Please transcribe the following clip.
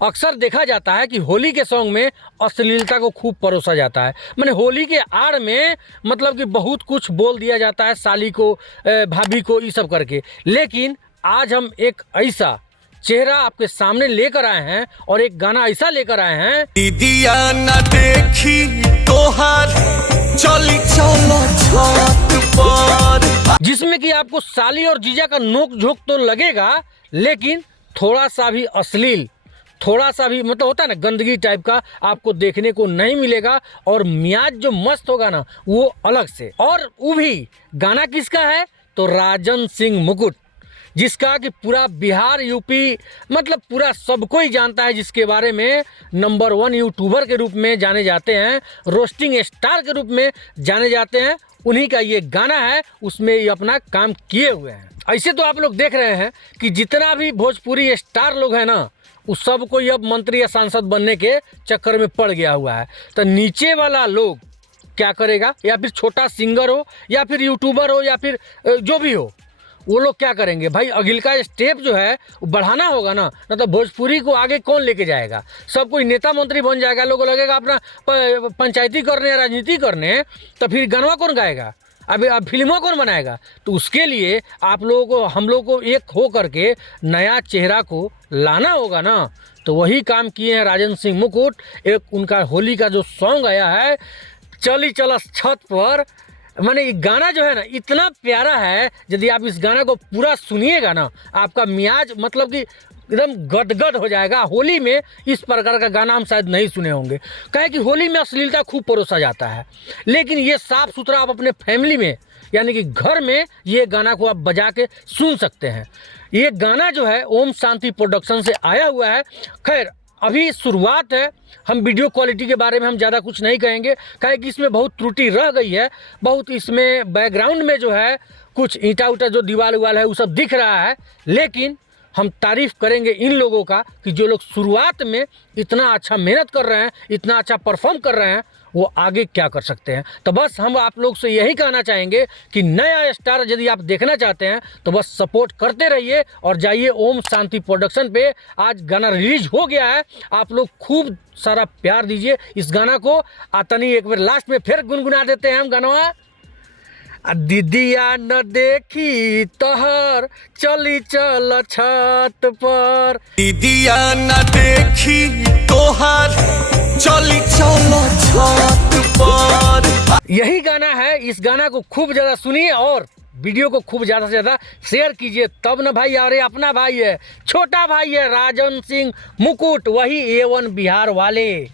अक्सर देखा जाता है कि होली के सॉन्ग में अश्लीलता को खूब परोसा जाता है। मैंने होली के आड़ में मतलब कि बहुत कुछ बोल दिया जाता है, साली को, भाभी को, ये सब करके। लेकिन आज हम एक ऐसा चेहरा आपके सामने लेकर आए हैं और एक गाना ऐसा लेकर आए हैं, दीदिया न देखी तोहार चली चलो छत पर, जिसमें कि आपको साली और जीजा का नोक झोंक तो लगेगा, लेकिन थोड़ा सा भी अश्लील, थोड़ा सा भी मतलब होता है ना गंदगी टाइप का आपको देखने को नहीं मिलेगा। और मियाज जो मस्त होगा ना वो अलग से। और वो भी गाना किसका है तो राजन सिंह मुकुट, जिसका कि पूरा बिहार यूपी मतलब पूरा सबको ही जानता है, जिसके बारे में नंबर 1 यूट्यूबर के रूप में जाने जाते हैं, रोस्टिंग स्टार के रूप में जाने जाते हैं। उन्हीं का ये गाना है, उसमें ये अपना काम किए हुए हैं। ऐसे तो आप लोग देख रहे हैं कि जितना भी भोजपुरी स्टार लोग हैं ना, उस सब को अब मंत्री या सांसद बनने के चक्कर में पड़ गया हुआ है। तो नीचे वाला लोग क्या करेगा, या फिर छोटा सिंगर हो या फिर यूट्यूबर हो या फिर जो भी हो, वो लोग क्या करेंगे भाई, अगिल का स्टेप जो है वो बढ़ाना होगा ना तो भोजपुरी को आगे कौन लेके जाएगा। सब कोई नेता मंत्री बन जाएगा, लोगों को लगेगा अपना पंचायती करने, राजनीति करने, तो फिर गानवा कौन गाएगा, अब फिल्मों कौन बनाएगा। तो उसके लिए आप लोगों को, हम लोग को एक हो करके नया चेहरा को लाना होगा ना। तो वही काम किए हैं राजन सिंह मुकुट। एक उनका होली का जो सॉन्ग आया है चली चलस छत पर, माने ये गाना जो है ना इतना प्यारा है, यदि आप इस गाना को पूरा सुनिएगा ना आपका मियाज मतलब कि एकदम गदगद हो जाएगा। होली में इस प्रकार का गाना हम शायद नहीं सुने होंगे, कहे कि होली में अश्लीलता खूब परोसा जाता है, लेकिन ये साफ सुथरा आप अपने फैमिली में यानी कि घर में ये गाना को आप बजा के सुन सकते हैं। ये गाना जो है ओम शांति प्रोडक्शन से आया हुआ है। खैर अभी शुरुआत है, हम वीडियो क्वालिटी के बारे में हम ज़्यादा कुछ नहीं कहेंगे, कहे कि इसमें बहुत त्रुटि रह गई है, बहुत इसमें बैकग्राउंड में जो है कुछ ईंटा उटा जो दीवार उवाल है वो सब दिख रहा है। लेकिन हम तारीफ़ करेंगे इन लोगों का कि जो लोग शुरुआत में इतना अच्छा मेहनत कर रहे हैं, इतना अच्छा परफॉर्म कर रहे हैं, वो आगे क्या कर सकते हैं। तो बस हम आप लोग से यही कहना चाहेंगे कि नया स्टार यदि आप देखना चाहते हैं तो बस सपोर्ट करते रहिए और जाइए ओम शांति प्रोडक्शन पे। आज गाना रिलीज हो गया है, आप लोग खूब सारा प्यार दीजिए इस गाना को। आतनी एक बार लास्ट में फिर गुनगुना देते हैं हम गाना। दीदिया न देखी तोहर चली चल छत पर, दीदिया न देखी तोहार चली चलो छत पर। यही गाना है। इस गाना को खूब ज़्यादा सुनिए और वीडियो को खूब ज़्यादा से ज़्यादा शेयर कीजिए, तब ना भाई। अरे अपना भाई है, छोटा भाई है राजन सिंह मुकुट, वही A1 बिहार वाले।